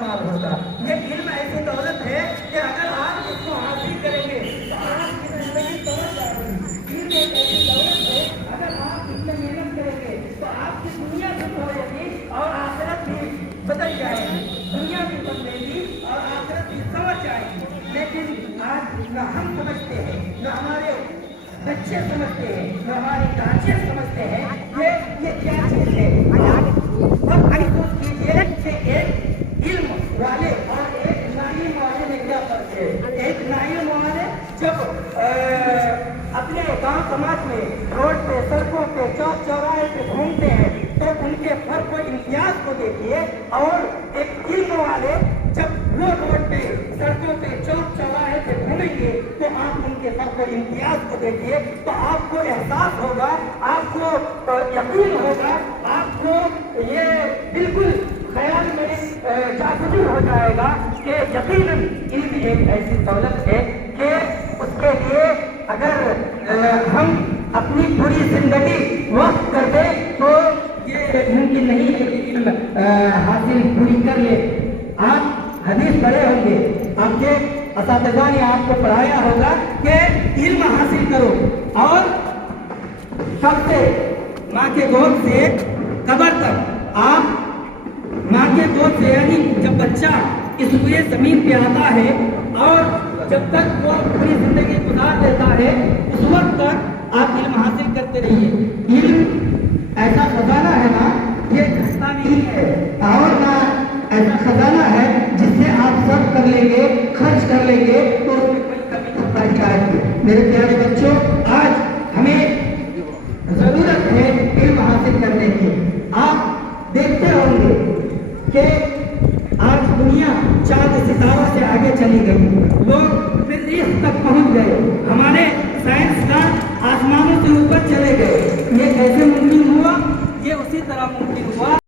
مال ہوگا. یہ علم ایسی دولت ہے کہ اگر آپ اس کو حاصل کریں گے تو آپ کی زندگی سمجھ جائے گی. علم ایک ایسی دولت ہے اگر آپ اس میں محنت کریں گے تو آپ کی دنیا بھی ہو گی اور آخرت بھی بدل جائے گی. دنیا بھی بدلے گی اور آخرت بھی سمجھ جائے گی. لیکن آج نہ ہم سمجھتے ہیں نہ ہمارے بچے سمجھتے ہیں نہ ہماری ڈانچے سمجھتے ہیں یہ کیا چیز ہے. اور محسوس کیجیے کہ ایک علم والے اور ایک نعیم والے میں کیا فرق ہے. ایک نعیم والے جب اپنے گاؤں سماج میں روڈ پہ سڑکوں پہ چوک چوراہے پہ گھومتے ہیں تو ان کے فرق و امتیاز کو دیکھیے. اور ایک علم والے جب وہ روڈ پہ سڑکوں پہ چوک چوراہے پہ گھومیں گے تو آپ ان کے فرق و امتیاز کو دیکھیے تو آپ کو احساس ہوگا, آپ کو یقین ہوگا, آپ کو یہ بالکل خیال میں جاگزر ہو جائے گا کہ یقیناً علم ایک ایسی دولت ہے کہ اس کے لیے اگر ہم اپنی پوری زندگی وقف کر دیں تو یہ ممکن نہیں ہے کہ علم حاصل پوری کر لے. آپ حدیث پڑھے ہوں گے, آپ کے اساتذہ نے آپ کو پڑھایا ہوگا کہ علم حاصل کرو اور سب سے ماں کے گود سے قبر تک آپ ماں کے گود سے یعنی جب بچہ اس روئے زمین پہ آتا ہے اور جب تک وہ پوری زندگی گزار دیتا ہے اس وقت تک آپ علم حاصل کرتے رہیے. علم ایسا خزانہ ہے نا, یہ گھٹتا نہیں ہے اور نہ ایسا خزانہ ہے جس سے آپ سب کر لیں گے, خرچ کر لیں گے تو اس میں کوئی کمی نہیں آئے گی. میرے پیارے بچوں, آج ہمیں ضرورت ہے علم حاصل کرنے کی. آپ دیکھتے ہوں گے کہ آج دنیا چاند ستاروں سے آگے چلی گئی, لوگ مریخ تک پہنچ گئے.